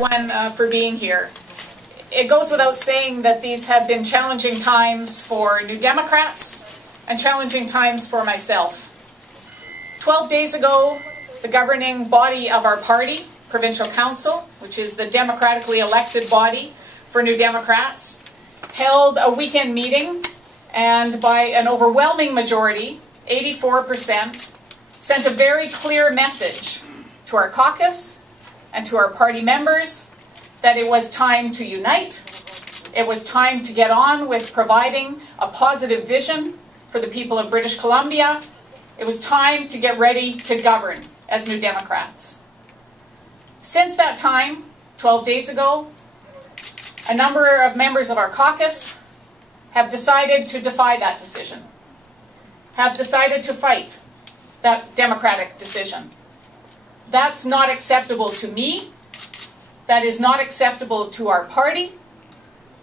everyone for being here. It goes without saying that these have been challenging times for New Democrats and challenging times for myself. 12 days ago, the governing body of our party, Provincial Council, which is the democratically elected body for New Democrats, held a weekend meeting and by an overwhelming majority, 84%, sent a very clear message to our caucus and to our party members that it was time to unite. It was time to get on with providing a positive vision for the people of British Columbia. It was time to get ready to govern as New Democrats. Since that time, 12 days ago, a number of members of our caucus have decided to defy that decision, have decided to fight that democratic decision. That's not acceptable to me. That is not acceptable to our party.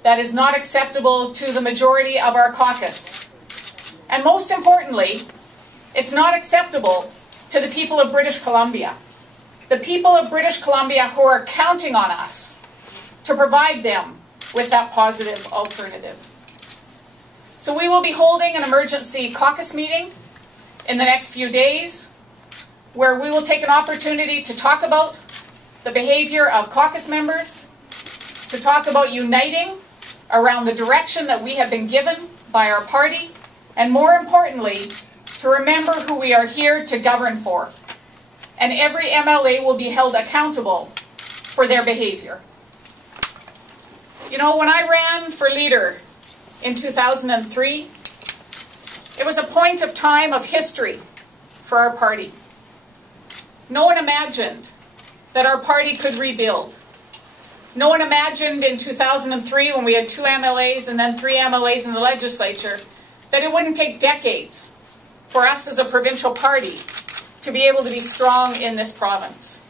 That is not acceptable to the majority of our caucus. And most importantly, it's not acceptable to the people of British Columbia. The people of British Columbia who are counting on us to provide them with that positive alternative. So we will be holding an emergency caucus meeting in the next few days where we will take an opportunity to talk about the behavior of caucus members, to talk about uniting around the direction that we have been given by our party, and more importantly, to remember who we are here to govern for. And every MLA will be held accountable for their behavior. You know, when I ran for leader in 2003, it was a point of time of history for our party. No one imagined that our party could rebuild. No one imagined in 2003, when we had 2 MLAs and then 3 MLAs in the legislature, that it wouldn't take decades for us as a provincial party to be able to be strong in this province.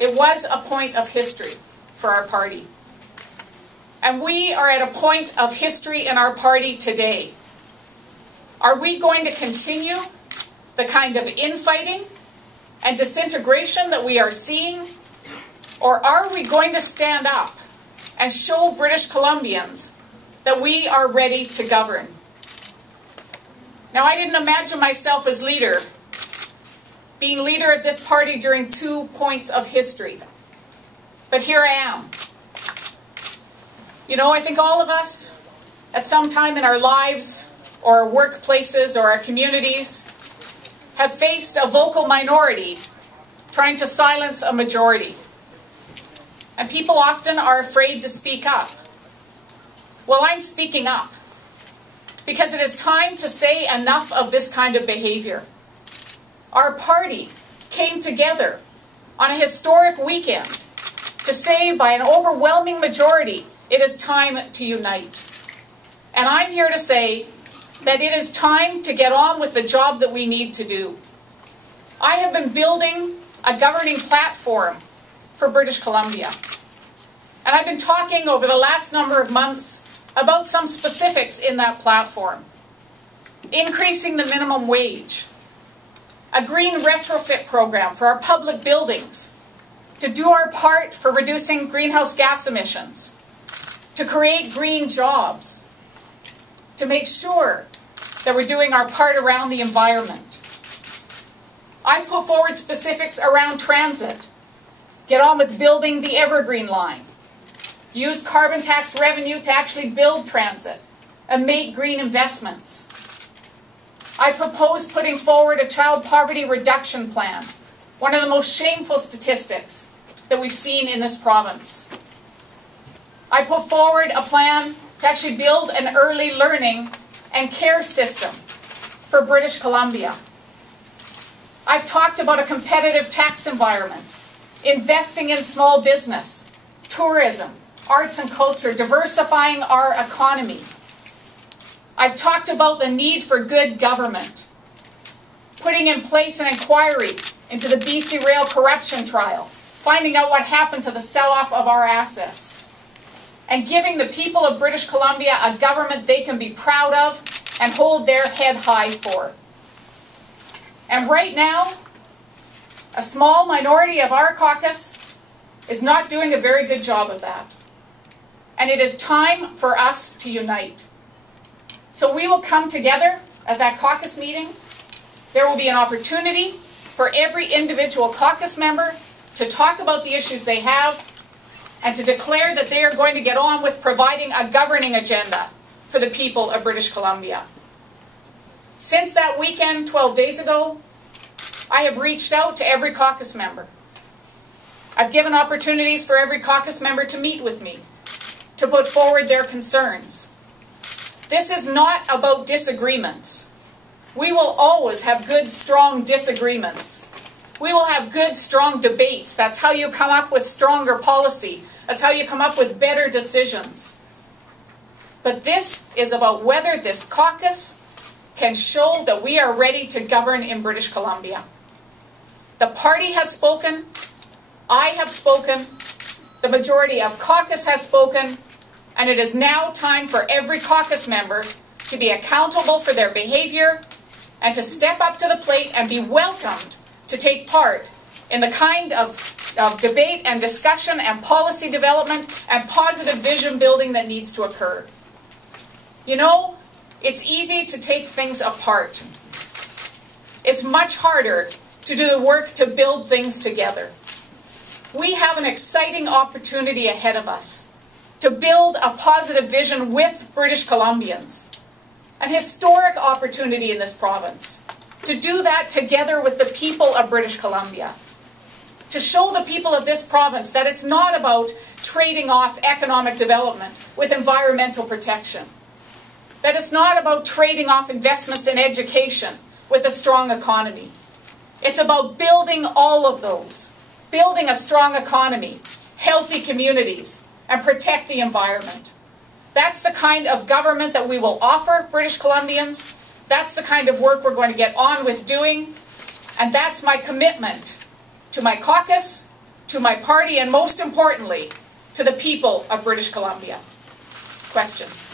It was a point of history for our party. And we are at a point of history in our party today. Are we going to continue the kind of infighting and disintegration that we are seeing? Or are we going to stand up and show British Columbians that we are ready to govern? Now, I didn't imagine myself as leader, being leader of this party during 2 points of history. But here I am. You know, I think all of us, at some time in our lives, or our workplaces, or our communities, have faced a vocal minority trying to silence a majority. And people often are afraid to speak up. Well, I'm speaking up because it is time to say enough of this kind of behavior. Our party came together on a historic weekend to say by an overwhelming majority, it is time to unite. And I'm here to say that it is time to get on with the job that we need to do. I have been building a governing platform for British Columbia. And I've been talking over the last number of months about some specifics in that platform. Increasing the minimum wage, a green retrofit program for our public buildings, to do our part for reducing greenhouse gas emissions, to create green jobs, to make sure that we're doing our part around the environment. I put forward specifics around transit. Get on with building the Evergreen line. Use carbon tax revenue to actually build transit and make green investments. I propose putting forward a child poverty reduction plan, one of the most shameful statistics that we've seen in this province. I put forward a plan to actually build an early learning and care system for British Columbia. I've talked about a competitive tax environment, investing in small business, tourism, arts and culture, diversifying our economy. I've talked about the need for good government, putting in place an inquiry into the BC Rail corruption trial, finding out what happened to the sell-off of our assets, and giving the people of British Columbia a government they can be proud of and hold their head high for. And right now, a small minority of our caucus is not doing a very good job of that. And it is time for us to unite. So we will come together at that caucus meeting. There will be an opportunity for every individual caucus member to talk about the issues they have and to declare that they are going to get on with providing a governing agenda for the people of British Columbia. Since that weekend, 12 days ago, I have reached out to every caucus member. I've given opportunities for every caucus member to meet with me, to put forward their concerns. This is not about disagreements. We will always have good, strong disagreements. We will have good, strong debates. That's how you come up with stronger policy. That's how you come up with better decisions. But this is about whether this caucus can show that we are ready to govern in British Columbia. The party has spoken. I have spoken. The majority of caucus has spoken. And it is now time for every caucus member to be accountable for their behaviour and to step up to the plate and be welcomed to take part in the kind of debate and discussion and policy development and positive vision building that needs to occur. You know, it's easy to take things apart. It's much harder to do the work to build things together. We have an exciting opportunity ahead of us to build a positive vision with British Columbians. An historic opportunity in this province. To do that together with the people of British Columbia. To show the people of this province that it's not about trading off economic development with environmental protection. That it's not about trading off investments in education with a strong economy. It's about building all of those. Building a strong economy, healthy communities, and protect the environment. That's the kind of government that we will offer British Columbians. That's the kind of work we're going to get on with doing. And that's my commitment to my caucus, to my party, and most importantly, to the people of British Columbia. Questions?